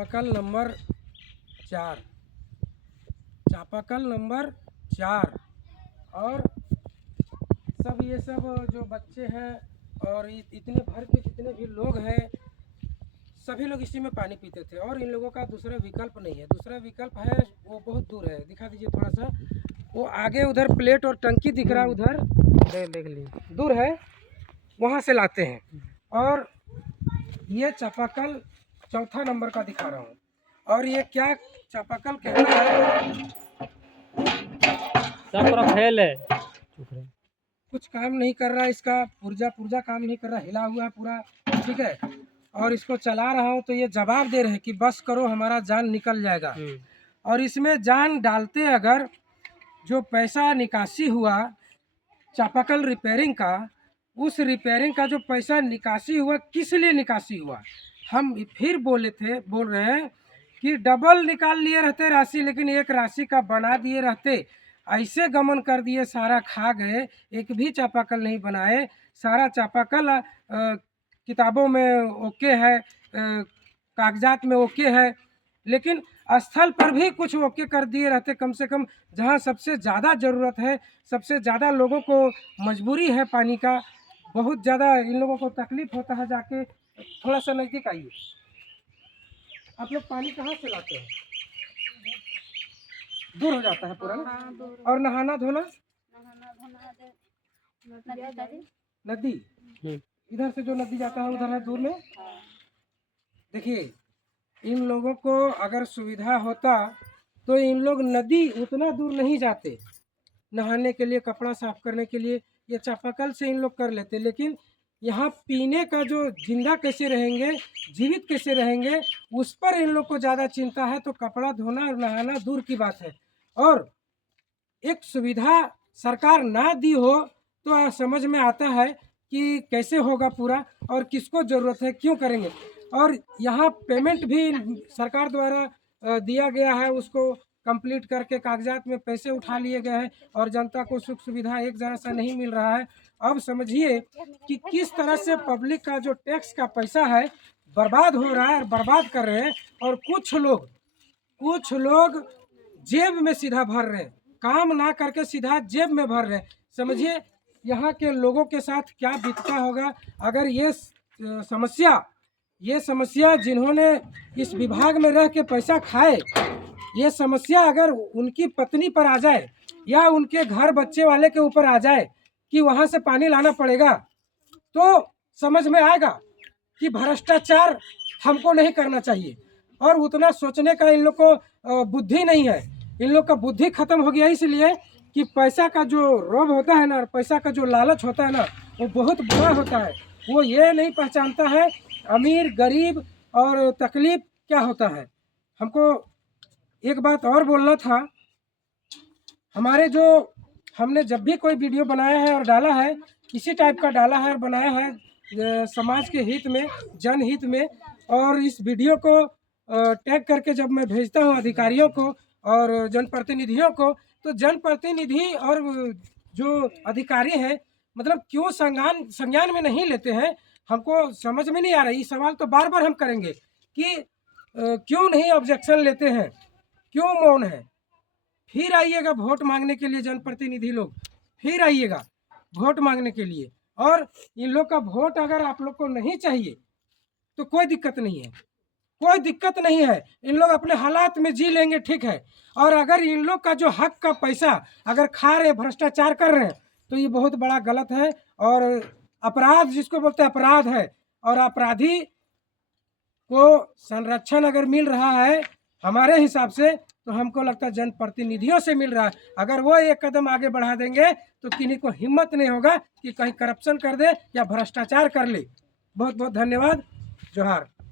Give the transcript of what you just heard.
चापाकल नंबर 4, चापाकल नंबर 4। और सब ये सब जो बच्चे हैं और इतने भर के जितने भी लोग हैं, सभी लोग इसी में पानी पीते थे। और इन लोगों का दूसरा विकल्प नहीं है। दूसरा विकल्प है वो बहुत दूर है, दिखा दीजिए थोड़ा सा। वो आगे उधर प्लेट और टंकी दिख रहा है, उधर देख लीजिए दूर है, वहाँ से लाते हैं। और ये चापाकल चौथा नंबर का दिखा रहा हूँ। और ये क्या चापाकल कहता है, सब पूरा फेल है, कुछ काम नहीं कर रहा, इसका पुर्जा काम नहीं कर रहा, हिला हुआ है पूरा, ठीक है। और इसको चला रहा हूँ तो ये जवाब दे रहे हैं कि बस करो, हमारा जान निकल जाएगा। और इसमें जान डालते अगर जो पैसा निकासी हुआ चापाकल रिपेयरिंग का, उस रिपेयरिंग का जो पैसा निकासी हुआ, किस लिए निकासी हुआ, हम फिर बोल रहे हैं कि डबल निकाल लिए रहते राशि, लेकिन एक राशि का बना दिए रहते। ऐसे गमन कर दिए, सारा खा गए, एक भी चापाकल नहीं बनाए। सारा चापाकल किताबों में ओके है, कागजात में ओके है, लेकिन स्थल पर भी कुछ ओके कर दिए रहते। कम से कम जहाँ सबसे ज़्यादा ज़रूरत है, सबसे ज़्यादा लोगों को मजबूरी है पानी का, बहुत ज़्यादा इन लोगों को तकलीफ होता है। जाके थोड़ा सा नज़दीक आइए। आप लोग पानी कहाँ से लाते हैं? दूर हो जाता है पूरा। और नहाना धोना नदी, इधर से जो नदी जाता है उधर है दूर में। देखिए, इन लोगों को अगर सुविधा होता तो इन लोग नदी उतना दूर नहीं जाते नहाने के लिए, कपड़ा साफ करने के लिए। ये चापाकल से इन लोग कर लेते। लेकिन यहाँ पीने का जो जिंदा कैसे रहेंगे, जीवित कैसे रहेंगे, उस पर इन लोग को ज़्यादा चिंता है। तो कपड़ा धोना और नहाना दूर की बात है। और एक सुविधा सरकार ना दी हो तो समझ में आता है कि कैसे होगा पूरा, और किसको ज़रूरत है, क्यों करेंगे। और यहाँ पेमेंट भी सरकार द्वारा दिया गया है, उसको कंप्लीट करके कागजात में पैसे उठा लिए गए हैं, और जनता को सुख सुविधा एक जरा सा नहीं मिल रहा है। अब समझिए कि किस तरह से पब्लिक का जो टैक्स का पैसा है बर्बाद हो रहा है और बर्बाद कर रहे हैं। और कुछ लोग जेब में सीधा भर रहे हैं, काम ना करके सीधा जेब में भर रहे हैं। समझिए यहाँ के लोगों के साथ क्या बीतता होगा अगर ये समस्या जिन्होंने इस विभाग में रह के पैसा खाए, ये समस्या अगर उनकी पत्नी पर आ जाए या उनके घर बच्चे वाले के ऊपर आ जाए कि वहाँ से पानी लाना पड़ेगा, तो समझ में आएगा कि भ्रष्टाचार हमको नहीं करना चाहिए। और उतना सोचने का इन लोग को बुद्धि नहीं है। इन लोग का बुद्धि खत्म हो गया, इसलिए कि पैसा का जो रोब होता है ना, पैसा का जो लालच होता है ना, वो बहुत बुरा होता है। वो ये नहीं पहचानता है अमीर गरीब और तकलीफ क्या होता है। हमको एक बात और बोलना था, हमने जब भी कोई वीडियो बनाया है और डाला है, इसी टाइप का डाला है और बनाया है समाज के हित में, जनहित में। और इस वीडियो को टैग करके जब मैं भेजता हूँ अधिकारियों को और जनप्रतिनिधियों को, तो जनप्रतिनिधि और जो अधिकारी हैं मतलब क्यों संज्ञान में नहीं लेते हैं, हमको समझ में नहीं आ रहा। ये सवाल तो बार बार हम करेंगे कि क्यों नहीं ऑब्जेक्शन लेते हैं, क्यों मौन है। फिर आइएगा वोट मांगने के लिए, जनप्रतिनिधि लोग फिर आइएगा वोट मांगने के लिए। और इन लोग का वोट अगर आप लोग को नहीं चाहिए तो कोई दिक्कत नहीं है, कोई दिक्कत नहीं है। इन लोग अपने हालात में जी लेंगे, ठीक है। और अगर इन लोग का जो हक का पैसा अगर खा रहे, भ्रष्टाचार कर रहे हैं, तो ये बहुत बड़ा गलत है और अपराध जिसको बोलते हैं अपराध है। और अपराधी को संरक्षण अगर मिल रहा है हमारे हिसाब से, तो हमको लगता है जनप्रतिनिधियों से मिल रहा है। अगर वो एक कदम आगे बढ़ा देंगे तो किन्हीं को हिम्मत नहीं होगा कि कहीं करप्शन कर दे या भ्रष्टाचार कर ले। बहुत बहुत धन्यवाद। जोहार।